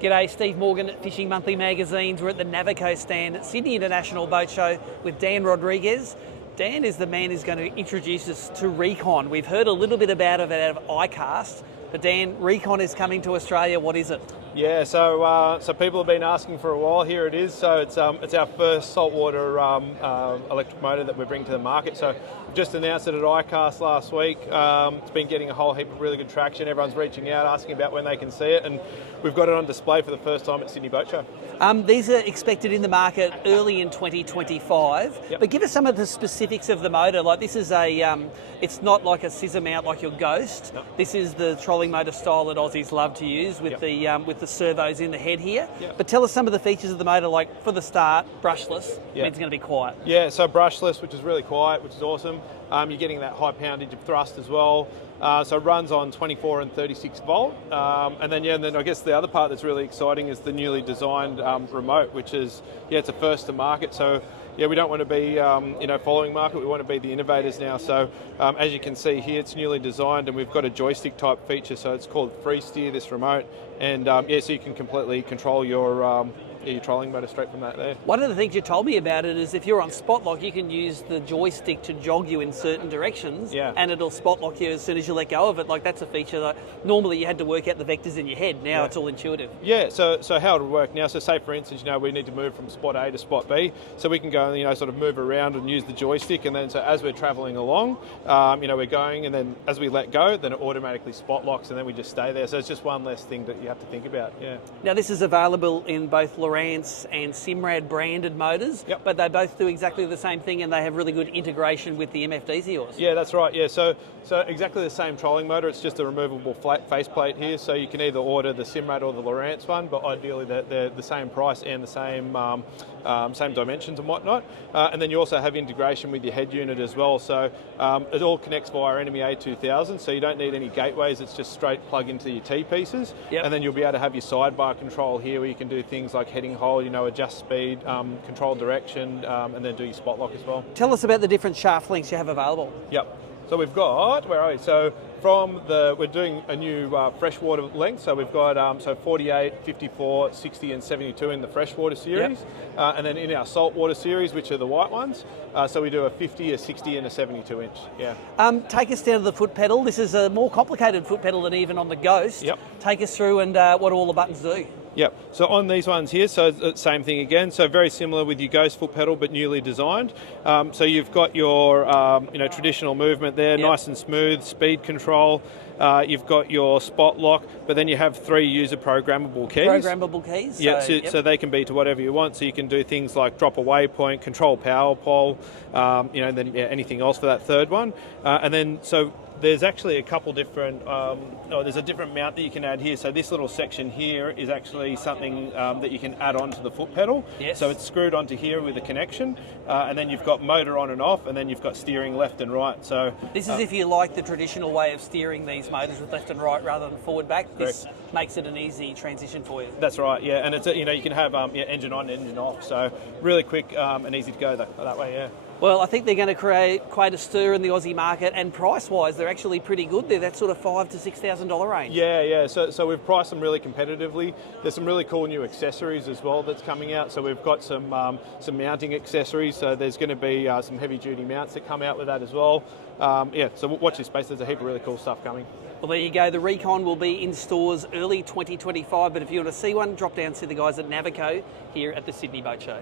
G'day, Steve Morgan at Fishing Monthly Magazines. We're at the Navico stand at Sydney International Boat Show with Dan Rodriguez. Dan is the man who's going to introduce us to Recon. We've heard a little bit about it out of iCast, but Dan, Recon is coming to Australia. What is it? Yeah, so people have been asking for a while. Here it is. So it's our first saltwater electric motor that we bring to the market. So we've just announced it at iCast last week. It's been getting a whole heap of really good traction. Everyone's reaching out, asking about when they can see it, and we've got it on display for the first time at Sydney Boat Show. These are expected in the market early in 2025. Yep. But give us some of the specifics of the motor. Like this is it's not like a scissor mount like your Ghost. Nope. This is the trolling motor style that Aussies love to use with the servos in the head here. Yep. But tell us some of the features of the motor. Like for the start, brushless. Yep. Means it's going to be quiet. Yeah, so brushless, which is really quiet, which is awesome. You're getting that high poundage of thrust as well. So it runs on 24 and 36 volt. And then I guess the other part that's really exciting is the newly designed remote, which is, it's a first to market. So we don't want to be, following market. We want to be the innovators now. So as you can see here, it's newly designed and we've got a joystick type feature. So it's called Free Steer, this remote. And so you can completely control your trolling motor straight from that there. One of the things you told me about it is if you're on spot lock, you can use the joystick to jog you in certain directions, and it'll spot lock you as soon as you let go of it. Like that's a feature that normally you had to work out the vectors in your head. Now it's all intuitive. Yeah, so how it'll work now, so say for instance, we need to move from spot A to spot B, so we can go and, sort of move around and use the joystick, and then so as we're travelling along, we're going, and then as we let go, then it automatically spot locks, and then we just stay there. So it's just one less thing that you have to think about, Now this is available in both Lowrance and Simrad branded motors, but they both do exactly the same thing and they have really good integration with the MFDs of yours. Yeah, that's right. Yeah, so exactly the same trolling motor. It's just a removable flat faceplate here, so you can either order the Simrad or the Lowrance one, but ideally they're the same price and the same same dimensions and whatnot. And then you also have integration with your head unit as well. So it all connects via Enemy A2000, so you don't need any gateways. It's just straight plug into your T-pieces. And then you'll be able to have your sidebar control here where you can do things like heading hold, adjust speed, control direction, and then do your spot lock as well. Tell us about the different shaft lengths you have available. Yep. So we've got, where are we? So we're doing a new freshwater length. So we've got 48, 54, 60 and 72 in the freshwater series. And then in our saltwater series, which are the white ones, so we do a 50, a 60 and a 72 inch. Take us down to the foot pedal. This is a more complicated foot pedal than even on the Ghost. Take us through and what do all the buttons do? So on these ones here, so it's same thing again. So very similar with your Ghost foot pedal, but newly designed. So you've got your traditional movement there, nice and smooth, speed control. You've got your spot lock, but then you have 3 user programmable keys. Programmable keys? So they can be to whatever you want. So you can do things like drop a waypoint, control power pole, and then anything else for that third one. And then there's actually a couple different, there's a different mount that you can add here. So this little section here is actually something that you can add on to the foot pedal. So it's screwed onto here with a connection, and then you've got motor on and off, and then you've got steering left and right. So this is if you like the traditional way of steering these motors with left and right rather than forward back. This makes it an easy transition for you. That's right, and it's you can have engine on, engine off. So really quick and easy to go that way, Well, I think they're going to create quite a stir in the Aussie market, and price-wise, they're actually pretty good. They're that sort of $5,000 to $6,000 range. So we've priced them really competitively. There's some really cool new accessories as well that's coming out. So we've got some mounting accessories. So there's going to be some heavy-duty mounts that come out with that as well. So watch this space. There's a heap of really cool stuff coming. Well, there you go. The Recon will be in stores early 2025. But if you want to see one, drop down to the guys at Navico here at the Sydney Boat Show.